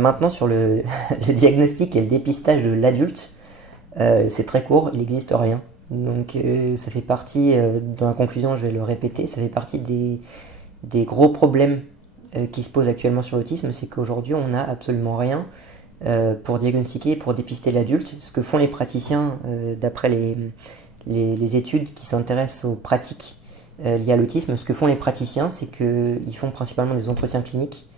Maintenant, sur le, le diagnostic et le dépistage de l'adulte, c'est très court, il n'existe rien. Donc ça fait partie, dans la conclusion je vais le répéter, ça fait partie des gros problèmes qui se posent actuellement sur l'autisme, c'est qu'aujourd'hui on n'a absolument rien pour diagnostiquer et pour dépister l'adulte. Ce que font les praticiens, d'après les études qui s'intéressent aux pratiques liées à l'autisme, ce que font les praticiens, c'est qu'ils font principalement des entretiens cliniques,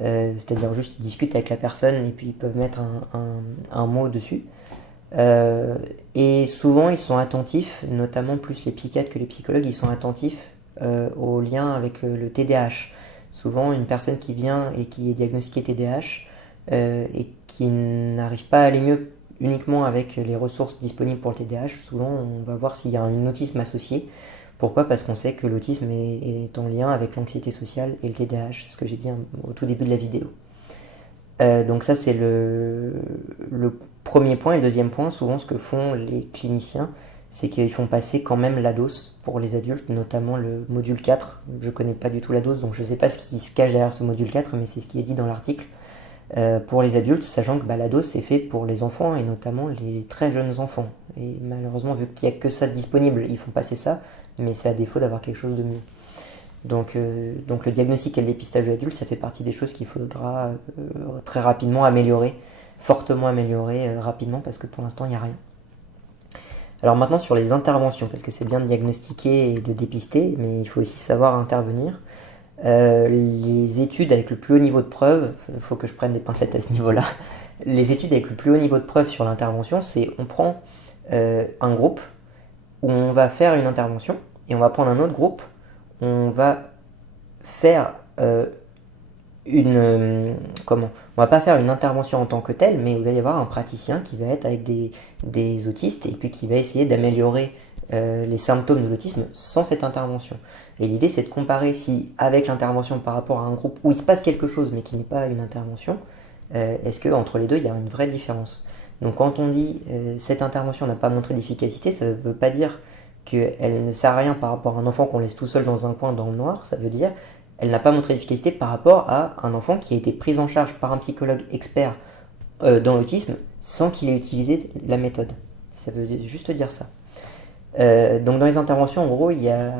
c'est-à-dire juste ils discutent avec la personne et puis ils peuvent mettre un mot dessus. Et souvent ils sont attentifs, notamment plus les psychiatres que les psychologues, ils sont attentifs au lien avec le TDAH. Souvent une personne qui vient et qui est diagnostiquée TDAH et qui n'arrive pas à aller mieux uniquement avec les ressources disponibles pour le TDAH, souvent on va voir s'il y a un autisme associé. Pourquoi? Parce qu'on sait que l'autisme est en lien avec l'anxiété sociale et le TDAH, c'est ce que j'ai dit au tout début de la vidéo. Donc ça c'est le premier point. Et le deuxième point, souvent ce que font les cliniciens, c'est qu'ils font passer quand même la dose pour les adultes, notamment le module 4. Je connais pas du tout la dose, donc je ne sais pas ce qui se cache derrière ce module 4, mais c'est ce qui est dit dans l'article. Pour les adultes, sachant que la dose c'est fait pour les enfants et notamment les très jeunes enfants. Et malheureusement, vu qu'il n'y a que ça de disponible, ils font passer ça, mais c'est à défaut d'avoir quelque chose de mieux. Donc le diagnostic et le dépistage de l'adulte, ça fait partie des choses qu'il faudra très rapidement améliorer, fortement améliorer rapidement, parce que pour l'instant il n'y a rien. Alors maintenant sur les interventions, parce que c'est bien de diagnostiquer et de dépister, mais il faut aussi savoir intervenir. Les études avec le plus haut niveau de preuve, il faut que je prenne des pincettes à ce niveau-là, les études avec le plus haut niveau de preuve sur l'intervention, c'est on prend un groupe où on va faire une intervention, et on va prendre un autre groupe, on va faire comment on va pas faire une intervention en tant que telle, mais il va y avoir un praticien qui va être avec des autistes et puis qui va essayer d'améliorer les symptômes de l'autisme sans cette intervention. Et l'idée c'est de comparer si avec l'intervention par rapport à un groupe où il se passe quelque chose mais qui n'est pas une intervention, est-ce que entre les deux il y a une vraie différence. Donc quand on dit cette intervention n'a pas montré d'efficacité, ça ne veut pas dire qu'elle ne sert à rien par rapport à un enfant qu'on laisse tout seul dans un coin dans le noir, ça veut dire elle n'a pas montré d'efficacité par rapport à un enfant qui a été pris en charge par un psychologue expert dans l'autisme sans qu'il ait utilisé la méthode. Ça veut juste dire ça. Donc dans les interventions, en gros, il y a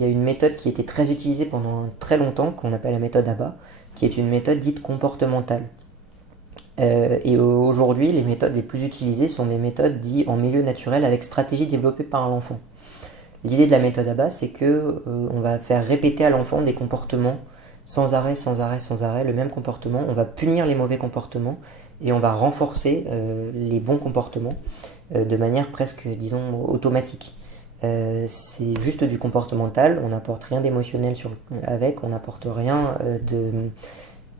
une méthode qui était très utilisée pendant très longtemps, qu'on appelle la méthode ABA, qui est une méthode dite comportementale. Et aujourd'hui, les méthodes les plus utilisées sont des méthodes dites en milieu naturel avec stratégie développée par l'enfant. L'idée de la méthode ABA, c'est que on va faire répéter à l'enfant des comportements sans arrêt, sans arrêt, sans arrêt, le même comportement. On va punir les mauvais comportements et on va renforcer les bons comportements de manière presque, disons, automatique. C'est juste du comportemental, on n'apporte rien d'émotionnel avec, on n'apporte rien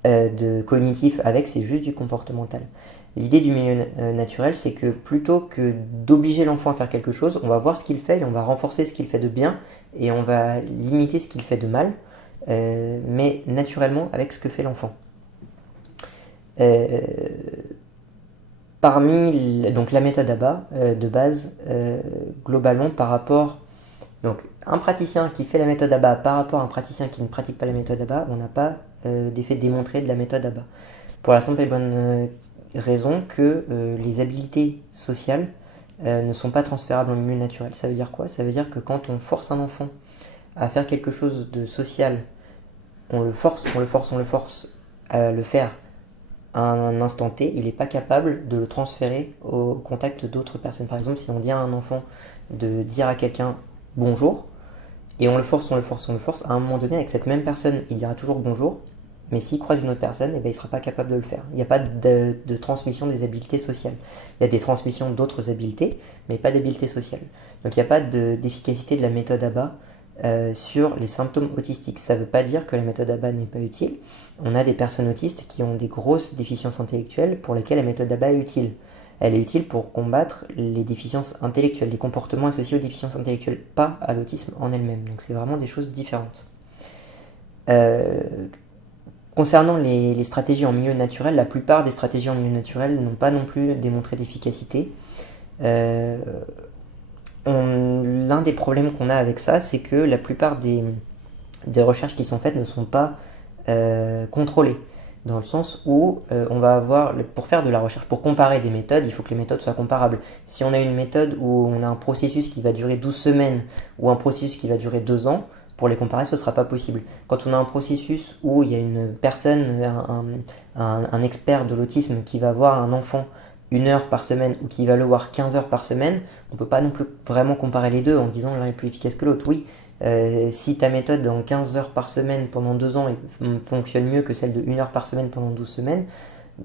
de cognitif avec, c'est juste du comportemental. L'idée du milieu naturel, c'est que plutôt que d'obliger l'enfant à faire quelque chose, on va voir ce qu'il fait et on va renforcer ce qu'il fait de bien et on va limiter ce qu'il fait de mal, mais naturellement avec ce que fait l'enfant. Parmi donc la méthode ABA de base, globalement par rapport donc un praticien qui fait la méthode ABA par rapport à un praticien qui ne pratique pas la méthode ABA, on n'a pas d'effet démontré de la méthode ABA. Pour la simple et bonne raison que les habiletés sociales ne sont pas transférables en milieu naturel. Ça veut dire quoi? Ça veut dire que quand on force un enfant à faire quelque chose de social, on le force à le faire à un instant T, il n'est pas capable de le transférer au contact d'autres personnes. Par exemple, si on dit à un enfant de dire à quelqu'un bonjour, et on le force, à un moment donné, avec cette même personne, il dira toujours bonjour, mais s'il croise une autre personne, il ne sera pas capable de le faire. Il n'y a pas de transmission des habiletés sociales. Il y a des transmissions d'autres habiletés, mais pas d'habiletés sociales. Donc il n'y a pas d'efficacité de la méthode ABA sur les symptômes autistiques. Ça ne veut pas dire que la méthode ABA n'est pas utile. On a des personnes autistes qui ont des grosses déficiences intellectuelles pour lesquelles la méthode ABA est utile. Elle est utile pour combattre les déficiences intellectuelles, les comportements associés aux déficiences intellectuelles, pas à l'autisme en elle-même. Donc c'est vraiment des choses différentes. Concernant les stratégies en milieu naturel, la plupart des stratégies en milieu naturel n'ont pas non plus démontré d'efficacité. L'un des problèmes qu'on a avec ça, c'est que la plupart des recherches qui sont faites ne sont pas contrôlées. dans le sens où on va avoir, pour faire de la recherche, pour comparer des méthodes, il faut que les méthodes soient comparables. Si on a une méthode où on a un processus qui va durer 12 semaines ou un processus qui va durer 2 ans, pour les comparer, ce ne sera pas possible. Quand on a un processus où il y a une personne, un expert de l'autisme qui va voir un enfant 1 heure par semaine ou qui va le voir 15 heures par semaine, on ne peut pas non plus vraiment comparer les deux en disant l'un est plus efficace que l'autre. Oui, si ta méthode en 15 heures par semaine pendant 2 ans fonctionne mieux que celle de 1 heure par semaine pendant 12 semaines,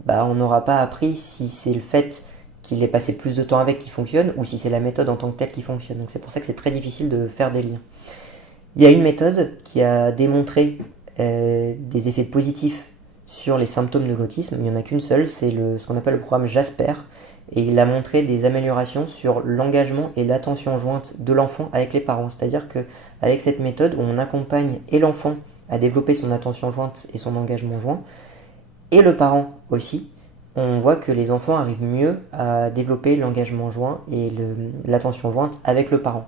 bah, on n'aura pas appris si c'est le fait qu'il ait passé plus de temps avec qui fonctionne ou si c'est la méthode en tant que telle qui fonctionne. Donc c'est pour ça que c'est très difficile de faire des liens. Il y a une méthode qui a démontré des effets positifs sur les symptômes de l'autisme. Il n'y en a qu'une seule, c'est ce qu'on appelle le programme Jasper. Et il a montré des améliorations sur l'engagement et l'attention jointe de l'enfant avec les parents. C'est-à-dire qu'avec cette méthode, on accompagne et l'enfant à développer son attention jointe et son engagement joint, et le parent aussi. On voit que les enfants arrivent mieux à développer l'engagement joint et l'attention jointe avec le parent.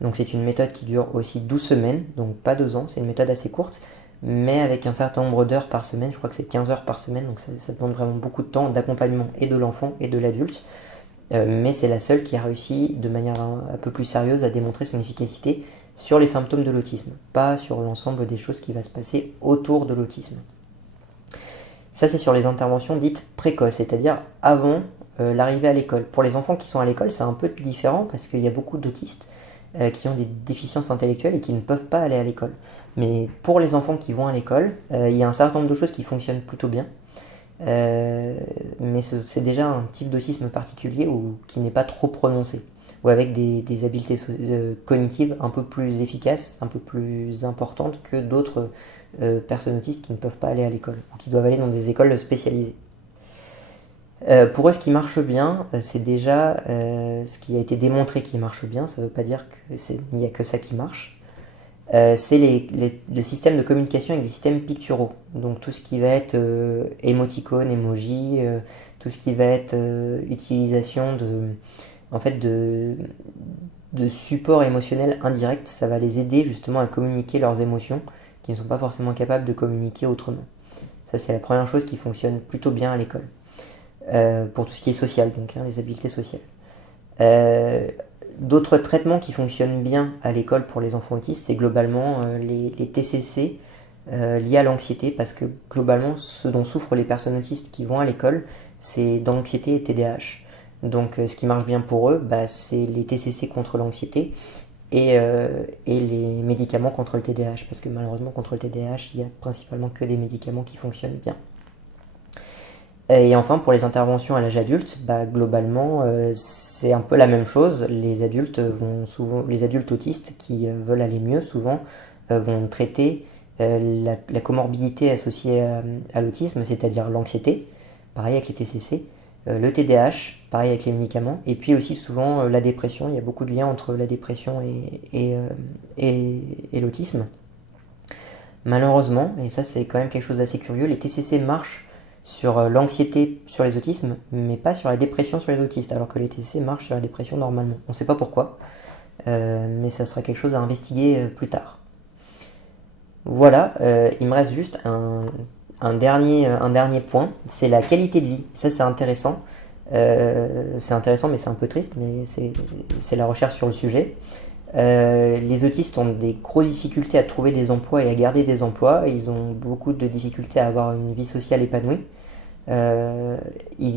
Donc c'est une méthode qui dure aussi 12 semaines, donc pas 2 ans, c'est une méthode assez courte, mais avec un certain nombre d'heures par semaine, je crois que c'est 15 heures par semaine, donc ça demande vraiment beaucoup de temps d'accompagnement et de l'enfant et de l'adulte. Mais c'est la seule qui a réussi de manière un peu plus sérieuse à démontrer son efficacité sur les symptômes de l'autisme, pas sur l'ensemble des choses qui va se passer autour de l'autisme. Ça c'est sur les interventions dites précoces, c'est-à-dire avant l'arrivée à l'école. Pour les enfants qui sont à l'école, c'est un peu différent parce qu'il y a beaucoup d'autistes qui ont des déficiences intellectuelles et qui ne peuvent pas aller à l'école. Mais pour les enfants qui vont à l'école, il y a un certain nombre de choses qui fonctionnent plutôt bien. Mais c'est déjà un type d'autisme particulier qui n'est pas trop prononcé, ou avec des habiletés cognitives un peu plus efficaces, un peu plus importantes que d'autres personnes autistes qui ne peuvent pas aller à l'école, ou qui doivent aller dans des écoles spécialisées. Pour eux, ce qui marche bien, c'est déjà ce qui a été démontré qui marche bien. Ça ne veut pas dire qu'il n'y a que ça qui marche. C'est les systèmes de communication avec des systèmes picturaux. Donc tout ce qui va être émoticône, emoji, tout ce qui va être utilisation de support émotionnel indirect, ça va les aider justement à communiquer leurs émotions qui ne sont pas forcément capables de communiquer autrement. Ça, c'est la première chose qui fonctionne plutôt bien à l'école. Pour tout ce qui est social, donc les habiletés sociales. D'autres traitements qui fonctionnent bien à l'école pour les enfants autistes, c'est globalement les TCC liés à l'anxiété, parce que globalement, ce dont souffrent les personnes autistes qui vont à l'école, c'est d'anxiété et TDAH. Donc ce qui marche bien pour eux, c'est les TCC contre l'anxiété et les médicaments contre le TDAH, parce que malheureusement contre le TDAH, il n'y a principalement que des médicaments qui fonctionnent bien. Et enfin, pour les interventions à l'âge adulte, globalement, c'est un peu la même chose. Les adultes autistes qui veulent aller mieux, souvent, vont traiter la comorbidité associée à l'autisme, c'est-à-dire l'anxiété, pareil avec les TCC, le TDAH, pareil avec les médicaments, et puis aussi souvent la dépression. Il y a beaucoup de liens entre la dépression et l'autisme. Malheureusement, et ça c'est quand même quelque chose d'assez curieux, les TCC marchent sur l'anxiété sur les autismes, mais pas sur la dépression sur les autistes, alors que les TCC marchent sur la dépression normalement. On ne sait pas pourquoi, mais ça sera quelque chose à investiguer plus tard. Voilà, il me reste juste un dernier point, c'est la qualité de vie. Ça c'est intéressant, mais c'est un peu triste, mais c'est la recherche sur le sujet. Les autistes ont des grosses difficultés à trouver des emplois et à garder des emplois. Ils ont beaucoup de difficultés à avoir une vie sociale épanouie.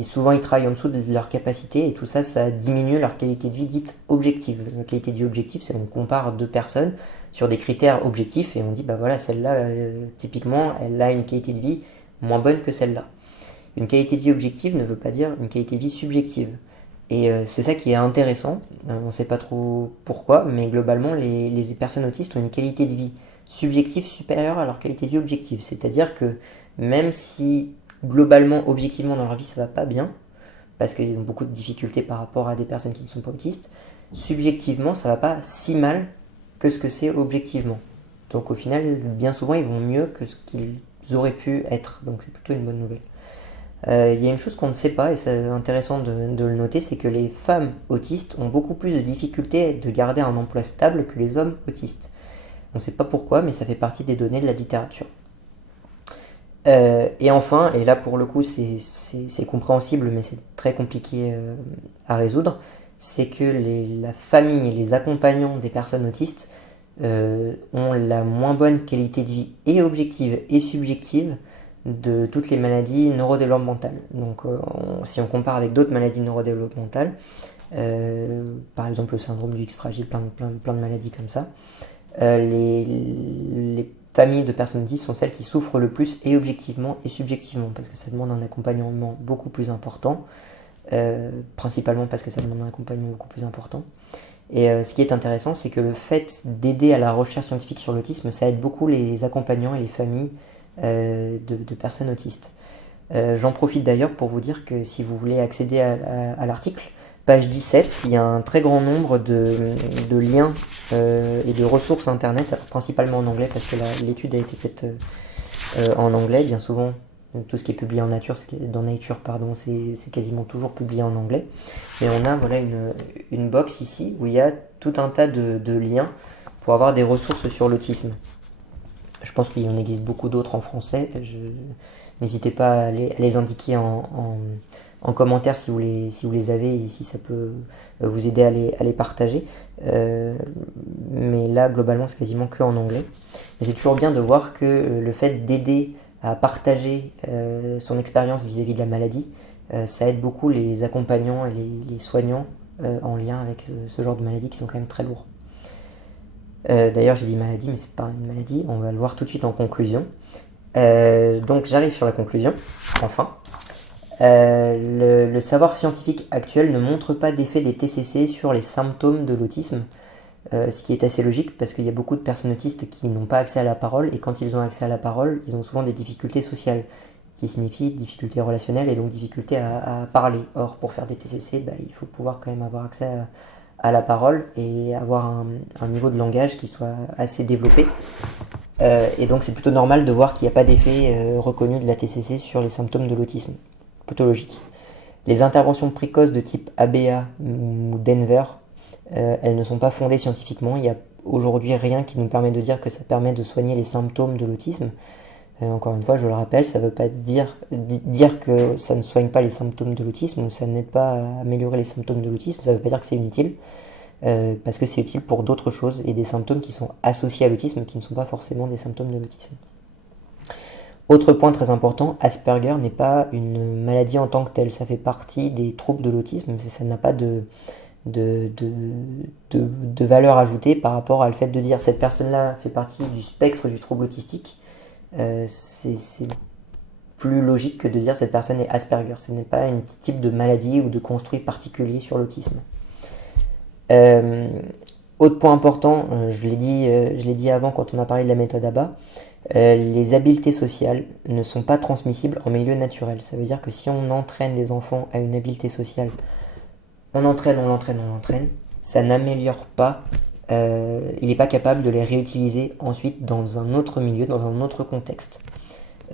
Souvent ils travaillent en dessous de leur capacité et tout ça, ça diminue leur qualité de vie dite objective. La qualité de vie objective, c'est qu'on compare deux personnes sur des critères objectifs et on dit voilà, celle-là typiquement elle a une qualité de vie moins bonne que celle-là. Une qualité de vie objective ne veut pas dire une qualité de vie subjective. Et c'est ça qui est intéressant, on ne sait pas trop pourquoi, mais globalement les personnes autistes ont une qualité de vie subjective supérieure à leur qualité de vie objective. C'est-à-dire que même si globalement, objectivement dans leur vie ça va pas bien, parce qu'ils ont beaucoup de difficultés par rapport à des personnes qui ne sont pas autistes, subjectivement ça va pas si mal que ce que c'est objectivement. Donc au final, bien souvent ils vont mieux que ce qu'ils auraient pu être, donc c'est plutôt une bonne nouvelle. Il y a une chose qu'on ne sait pas, et c'est intéressant de le noter, c'est que les femmes autistes ont beaucoup plus de difficultés de garder un emploi stable que les hommes autistes. On ne sait pas pourquoi, mais ça fait partie des données de la littérature. Et enfin, et là pour le coup c'est compréhensible mais c'est très compliqué à résoudre, c'est que la famille et les accompagnants des personnes autistes ont la moins bonne qualité de vie et objective et subjective de toutes les maladies neurodéveloppementales. Donc si on compare avec d'autres maladies neurodéveloppementales, par exemple le syndrome du X fragile, plein de maladies comme ça, les familles de personnes autistes sont celles qui souffrent le plus et objectivement et subjectivement parce que ça demande un accompagnement beaucoup plus important, principalement parce que ça demande un accompagnement beaucoup plus important. Et ce qui est intéressant, c'est que le fait d'aider à la recherche scientifique sur l'autisme, ça aide beaucoup les accompagnants et les familles de personnes autistes. J'en profite d'ailleurs pour vous dire que si vous voulez accéder à l'article, page 17, il y a un très grand nombre de liens et de ressources internet, principalement en anglais, parce que l'étude a été faite en anglais. Bien souvent, tout ce qui est publié dans Nature, c'est quasiment toujours publié en anglais. Et on a voilà, une box ici où il y a tout un tas de liens pour avoir des ressources sur l'autisme. Je pense qu'il y en existe beaucoup d'autres en français. N'hésitez pas à les indiquer en commentaire si vous les avez et si ça peut vous aider à les partager. Mais là, globalement, c'est quasiment que en anglais. Mais c'est toujours bien de voir que le fait d'aider à partager son expérience vis-à-vis de la maladie, ça aide beaucoup les accompagnants et les soignants en lien avec ce genre de maladies qui sont quand même très lourds. D'ailleurs, j'ai dit maladie, mais c'est pas une maladie. On va le voir tout de suite en conclusion. Donc, j'arrive sur la conclusion, enfin. Le savoir scientifique actuel ne montre pas d'effet des TCC sur les symptômes de l'autisme, ce qui est assez logique parce qu'il y a beaucoup de personnes autistes qui n'ont pas accès à la parole et quand ils ont accès à la parole, ils ont souvent des difficultés sociales, qui signifient difficultés relationnelles et donc difficultés à parler. Or, pour faire des TCC, il faut pouvoir quand même avoir accès à la parole et avoir un niveau de langage qui soit assez développé. Et donc c'est plutôt normal de voir qu'il n'y a pas d'effet reconnu de la TCC sur les symptômes de l'autisme. Plutôt logique. Les interventions précoces de type ABA ou Denver, elles ne sont pas fondées scientifiquement. Il n'y a aujourd'hui rien qui nous permet de dire que ça permet de soigner les symptômes de l'autisme. Encore une fois, je le rappelle, ça ne veut pas dire que ça ne soigne pas les symptômes de l'autisme ou ça n'aide pas à améliorer les symptômes de l'autisme. Ça ne veut pas dire que c'est inutile, parce que c'est utile pour d'autres choses et des symptômes qui sont associés à l'autisme qui ne sont pas forcément des symptômes de l'autisme. Autre point très important, Asperger n'est pas une maladie en tant que telle, ça fait partie des troubles de l'autisme, mais ça n'a pas de valeur ajoutée par rapport à le fait de dire cette personne-là fait partie du spectre du trouble autistique. C'est plus logique que de dire cette personne est Asperger. Ce n'est pas un type de maladie ou de construit particulier sur l'autisme. Autre point important, je l'ai dit avant quand on a parlé de la méthode ABA, les habiletés sociales ne sont pas transmissibles en milieu naturel. Ça veut dire que si on entraîne les enfants à une habileté sociale, on l'entraîne, ça n'améliore pas, il n'est pas capable de les réutiliser ensuite dans un autre milieu, dans un autre contexte.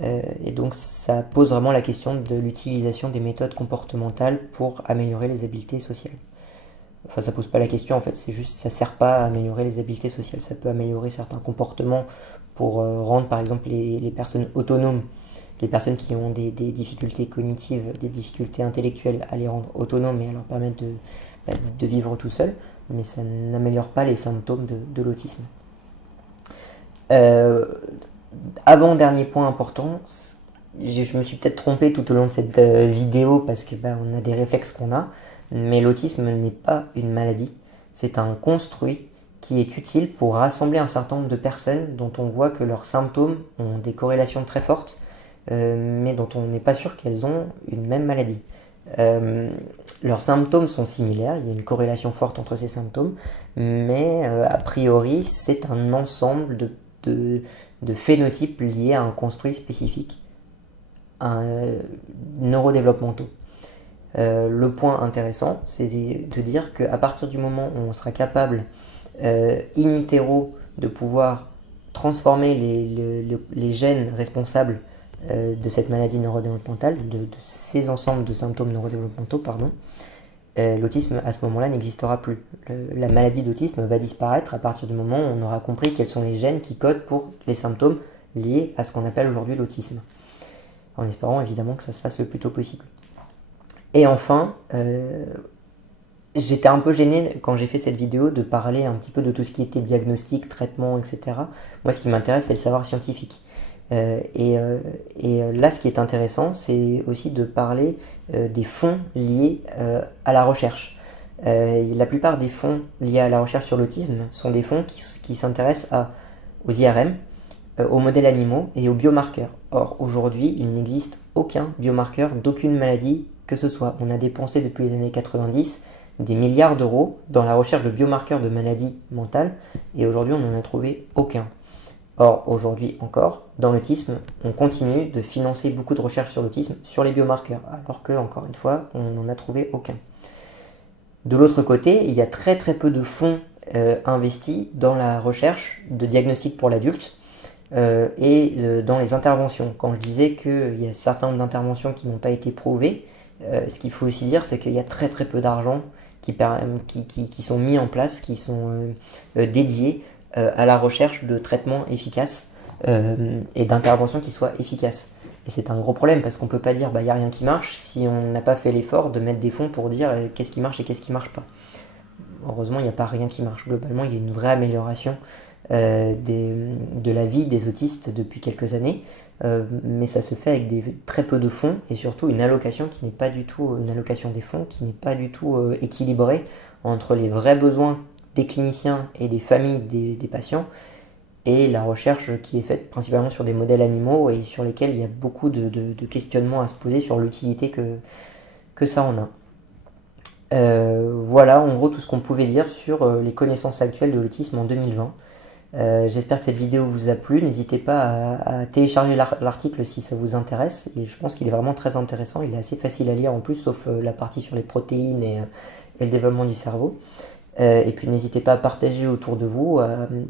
Et donc ça pose vraiment la question de l'utilisation des méthodes comportementales pour améliorer les habiletés sociales. Enfin, ça pose pas la question en fait, c'est juste ça sert pas à améliorer les habiletés sociales. Ça peut améliorer certains comportements pour rendre par exemple les personnes autonomes, les personnes qui ont des difficultés cognitives, des difficultés intellectuelles, à les rendre autonomes et à leur permettre de vivre tout seul, mais ça n'améliore pas les symptômes de l'autisme. Avant-dernier point important, je me suis peut-être trompé tout au long de cette vidéo parce que on a des réflexes qu'on a, mais l'autisme n'est pas une maladie, c'est un construit qui est utile pour rassembler un certain nombre de personnes dont on voit que leurs symptômes ont des corrélations très fortes, mais dont on n'est pas sûr qu'elles ont une même maladie. Leurs symptômes sont similaires, il y a une corrélation forte entre ces symptômes, mais a priori c'est un ensemble de phénotypes liés à un construit spécifique, neurodéveloppementaux. Le point intéressant, c'est de dire qu'à partir du moment où on sera capable in utero de pouvoir transformer les gènes responsables de cette maladie neurodéveloppementale, de ces ensembles de symptômes neurodéveloppementaux, l'autisme à ce moment-là n'existera plus. La maladie d'autisme va disparaître à partir du moment où on aura compris quels sont les gènes qui codent pour les symptômes liés à ce qu'on appelle aujourd'hui l'autisme. en espérant évidemment que ça se fasse le plus tôt possible. Et enfin, j'étais un peu gêné quand j'ai fait cette vidéo de parler un petit peu de tout ce qui était diagnostic, traitement, etc. Moi, ce qui m'intéresse, c'est le savoir scientifique. Là, ce qui est intéressant, c'est aussi de parler des fonds liés à la recherche. La plupart des fonds liés à la recherche sur l'autisme sont des fonds qui s'intéressent aux IRM, aux modèles animaux et aux biomarqueurs. Or, aujourd'hui, il n'existe aucun biomarqueur d'aucune maladie que ce soit. On a dépensé depuis les années 90 des milliards d'euros dans la recherche de biomarqueurs de maladies mentales et aujourd'hui, on n'en a trouvé aucun. Or, aujourd'hui encore, dans l'autisme, on continue de financer beaucoup de recherches sur l'autisme, sur les biomarqueurs, alors que, encore une fois, on n'en a trouvé aucun. De l'autre côté, il y a très très peu de fonds investis dans la recherche de diagnostic pour l'adulte dans les interventions. Quand je disais qu'il y a certaines interventions qui n'ont pas été prouvées, ce qu'il faut aussi dire, c'est qu'il y a très très peu d'argent qui sont mis en place, qui sont dédiés à la recherche de traitements efficaces et d'interventions qui soient efficaces. Et c'est un gros problème parce qu'on ne peut pas dire il n'y a rien qui marche si on n'a pas fait l'effort de mettre des fonds pour dire qu'est-ce qui marche et qu'est-ce qui ne marche pas. Heureusement, il n'y a pas rien qui marche. Globalement, il y a une vraie amélioration de la vie des autistes depuis quelques années, mais ça se fait avec très peu de fonds et surtout une allocation qui n'est pas du tout une allocation des fonds qui n'est pas du tout équilibrée entre les vrais besoins des cliniciens et des familles des patients et la recherche qui est faite principalement sur des modèles animaux et sur lesquels il y a beaucoup de questionnements à se poser sur l'utilité que ça en a. Voilà en gros tout ce qu'on pouvait dire sur les connaissances actuelles de l'autisme en 2020. J'espère que cette vidéo vous a plu. N'hésitez pas à télécharger l'article si ça vous intéresse. Et je pense qu'il est vraiment très intéressant. Il est assez facile à lire en plus, sauf la partie sur les protéines et le développement du cerveau. Et puis n'hésitez pas à partager autour de vous,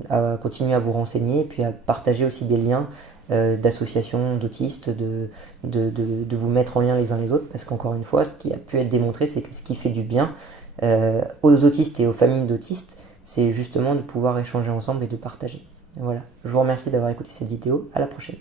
à continuer à vous renseigner, et puis à partager aussi des liens d'associations d'autistes, de vous mettre en lien les uns les autres, parce qu'encore une fois, ce qui a pu être démontré, c'est que ce qui fait du bien aux autistes et aux familles d'autistes, c'est justement de pouvoir échanger ensemble et de partager. Voilà, je vous remercie d'avoir écouté cette vidéo, à la prochaine.